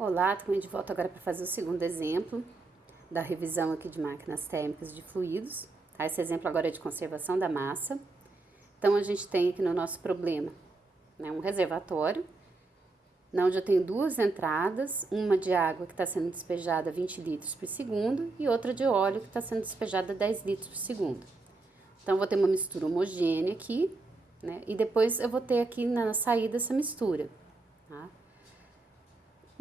Olá, estou de volta agora para fazer o segundo exemplo da revisão aqui de máquinas térmicas de fluidos. Tá? Esse exemplo agora é de conservação da massa. Então, a gente tem aqui no nosso problema, né, um reservatório, onde eu tenho duas entradas, uma de água que está sendo despejada 20 litros por segundo e outra de óleo que está sendo despejada 10 litros por segundo. Então, eu vou ter uma mistura homogênea aqui, né, e depois eu vou ter aqui na saída essa mistura, tá?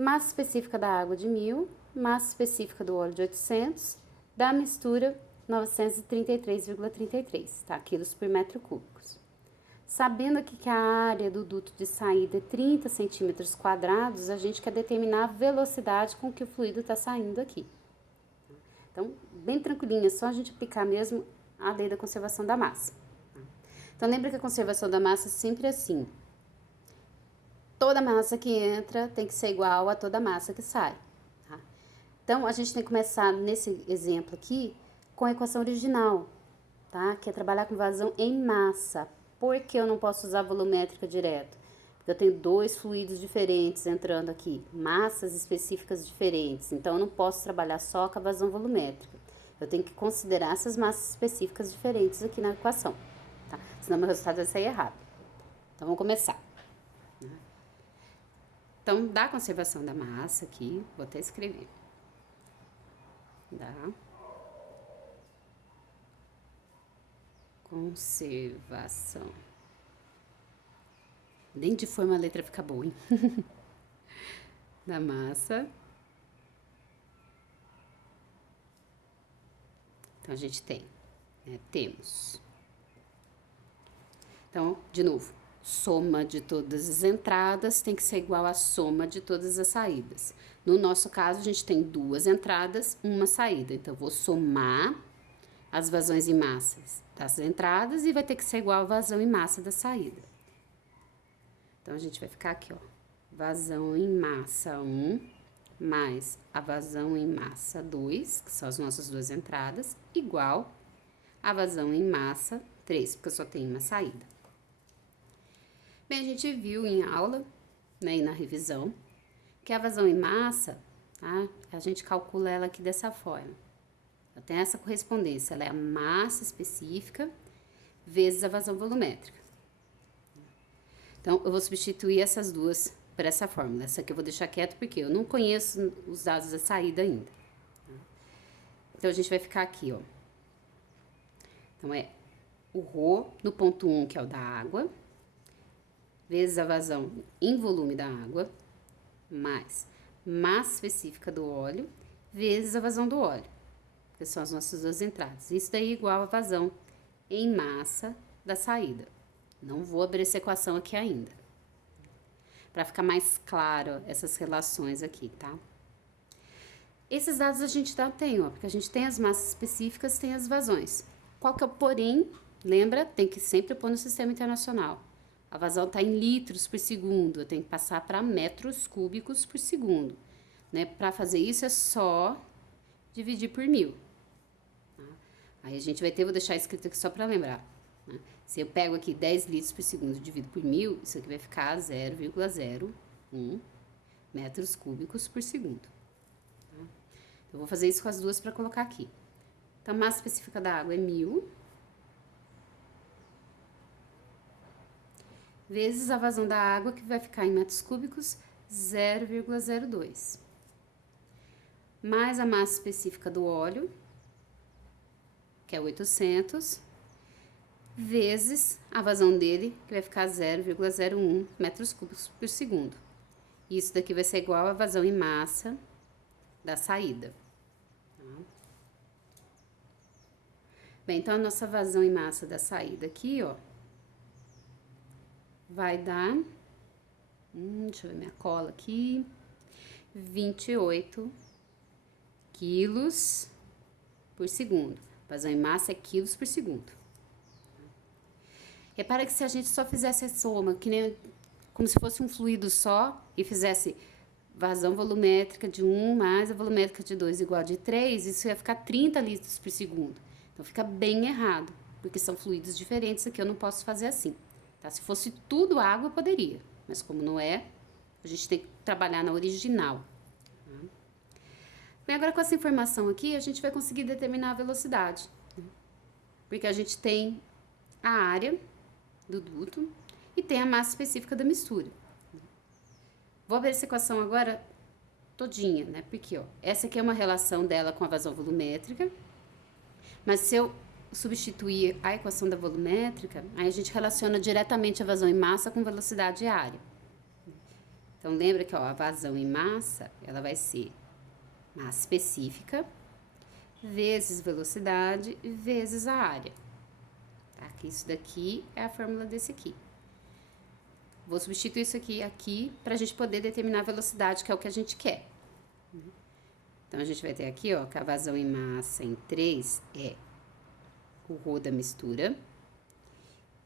Massa específica da água de 1000, massa específica do óleo de 800, da mistura 933,33, tá? Quilos por metro cúbico. Sabendo aqui que a área do duto de saída é 30 centímetros quadrados, a gente quer determinar a velocidade com que o fluido está saindo aqui. Então, bem tranquilinho, é só a gente aplicar mesmo a lei da conservação da massa. Então, lembra que a conservação da massa é sempre assim. Toda massa que entra tem que ser igual a toda massa que sai, tá? Então, a gente tem que começar, nesse exemplo aqui, com a equação original, tá? Que é trabalhar com vazão em massa. Por que eu não posso usar volumétrica direto? Porque eu tenho dois fluidos diferentes entrando aqui, massas específicas diferentes. Então, eu não posso trabalhar só com a vazão volumétrica. Eu tenho que considerar essas massas específicas diferentes aqui na equação, tá? Senão, meu resultado vai sair errado. Então, vamos começar. Então, da conservação da massa aqui, vou até escrever. Da conservação. Nem de forma a letra fica boa, hein? Da massa. Então, a gente tem, né, temos. Então, de novo. Soma de todas as entradas tem que ser igual à soma de todas as saídas. No nosso caso, a gente tem duas entradas, uma saída. Então, vou somar as vazões em massas das entradas e vai ter que ser igual a vazão em massa da saída. Então, a gente vai ficar aqui, ó. Vazão em massa 1 mais a vazão em massa 2, que são as nossas duas entradas, igual a vazão em massa 3, porque eu só tenho uma saída. Bem, a gente viu em aula, né, e na revisão, que a vazão em massa, tá? A gente calcula ela aqui dessa forma. Ela tem essa correspondência, ela é a massa específica vezes a vazão volumétrica. Então, eu vou substituir essas duas por essa fórmula. Essa aqui eu vou deixar quieto porque eu não conheço os dados da saída ainda. Então, a gente vai ficar aqui, ó. Então, é o ρ no ponto 1, que é o da água, vezes a vazão em volume da água, mais massa específica do óleo, vezes a vazão do óleo, que são as nossas duas entradas. Isso daí é igual a vazão em massa da saída. Não vou abrir essa equação aqui ainda, para ficar mais claro essas relações aqui, tá? Esses dados a gente já tem, ó, porque a gente tem as massas específicas, tem as vazões. Qual que é o porém? Lembra, tem que sempre pôr no sistema internacional. A vazão está em litros por segundo, eu tenho que passar para metros cúbicos por segundo, né? Para fazer isso é só dividir por 1000. Tá? Aí a gente vai ter, vou deixar escrito aqui só para lembrar, né? Se eu pego aqui 10 litros por segundo e divido por 1000, isso aqui vai ficar 0,01 metros cúbicos por segundo. Tá? Eu vou fazer isso com as duas para colocar aqui. Então, a massa específica da água é 1000. Vezes a vazão da água, que vai ficar em metros cúbicos, 0,02. Mais a massa específica do óleo, que é 800, vezes a vazão dele, que vai ficar 0,01 metros cúbicos por segundo. Isso daqui vai ser igual a vazão em massa da saída. Tá? Bem, então, a nossa vazão em massa da saída aqui, ó, vai dar, deixa eu ver minha cola aqui, 28 quilos por segundo. Vazão em massa é quilos por segundo. Repara que se a gente só fizesse a soma, que nem, como se fosse um fluido só, e fizesse vazão volumétrica de 1 mais a volumétrica de 2 igual a de 3, isso ia ficar 30 litros por segundo. Então, fica bem errado, porque são fluidos diferentes, aqui eu não posso fazer assim. Tá? Se fosse tudo água, eu poderia. Mas como não é, a gente tem que trabalhar na original. Bem, agora com essa informação aqui, a gente vai conseguir determinar a velocidade, né? Porque a gente tem a área do duto e tem a massa específica da mistura. Vou abrir essa equação agora todinha, né? Porque, ó, essa aqui é uma relação dela com a vazão volumétrica, mas se eu substituir a equação da volumétrica, aí a gente relaciona diretamente a vazão em massa com velocidade e área. Então, lembra que, ó, a vazão em massa, ela vai ser massa específica vezes velocidade vezes a área. Tá? Que isso daqui é a fórmula desse aqui. Vou substituir isso aqui para a gente poder determinar a velocidade, que é o que a gente quer. Então, a gente vai ter aqui, ó, que a vazão em massa em 3 é o ρ da mistura,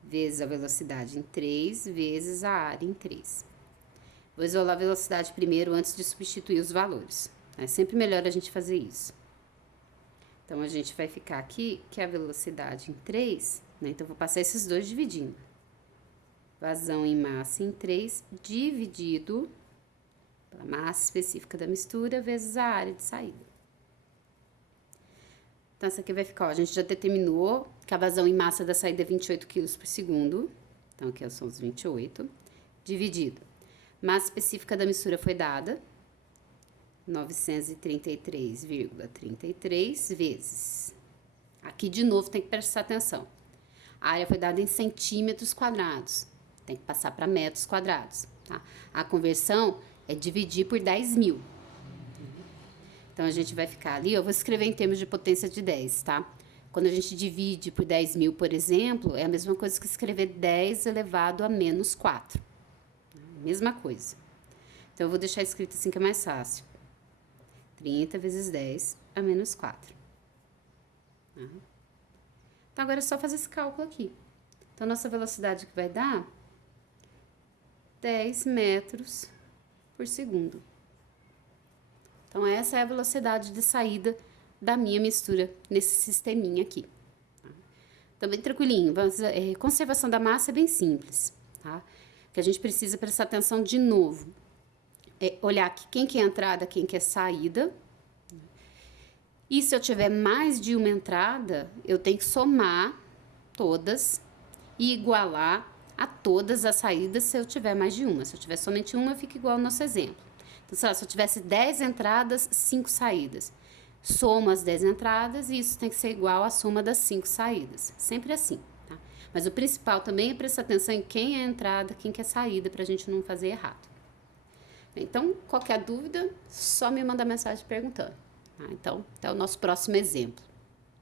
vezes a velocidade em 3, vezes a área em 3. Vou isolar a velocidade primeiro, antes de substituir os valores. É sempre melhor a gente fazer isso. Então, a gente vai ficar aqui, que a velocidade em 3, né? Então, vou passar esses dois dividindo. Vazão em massa em 3, dividido pela massa específica da mistura, vezes a área de saída. Então, essa aqui vai ficar, ó, a gente já determinou que a vazão em massa da saída é 28 kg por segundo. Então, aqui são os 28, dividido. Massa específica da mistura foi dada, 933,33 vezes. Aqui, de novo, tem que prestar atenção. A área foi dada em centímetros quadrados. Tem que passar para metros quadrados, tá? A conversão é dividir por 10.000. Então, a gente vai ficar ali, eu vou escrever em termos de potência de 10, tá? Quando a gente divide por 10.000, por exemplo, é a mesma coisa que escrever 10 elevado a menos 4. Mesma coisa. Então, eu vou deixar escrito assim que é mais fácil. 30 vezes 10 a menos 4. Então, agora é só fazer esse cálculo aqui. Então, nossa velocidade que vai dar 10 metros por segundo. Então, essa é a velocidade de saída da minha mistura nesse sisteminha aqui. Então, bem tranquilinho. Conservação da massa é bem simples, tá? Que a gente precisa prestar atenção de novo. Olhar aqui quem que é entrada, quem que é saída. E se eu tiver mais de uma entrada, eu tenho que somar todas e igualar a todas as saídas se eu tiver mais de uma. Se eu tiver somente uma, fica igual ao nosso exemplo. Então, sei lá, se eu tivesse 10 entradas, 5 saídas. Soma as 10 entradas e isso tem que ser igual à soma das 5 saídas. Sempre assim, tá? Mas o principal também é prestar atenção em quem é a entrada, quem que é a saída, pra gente não fazer errado. Então, qualquer dúvida, só me manda mensagem perguntando. Tá? Então, até o nosso próximo exemplo.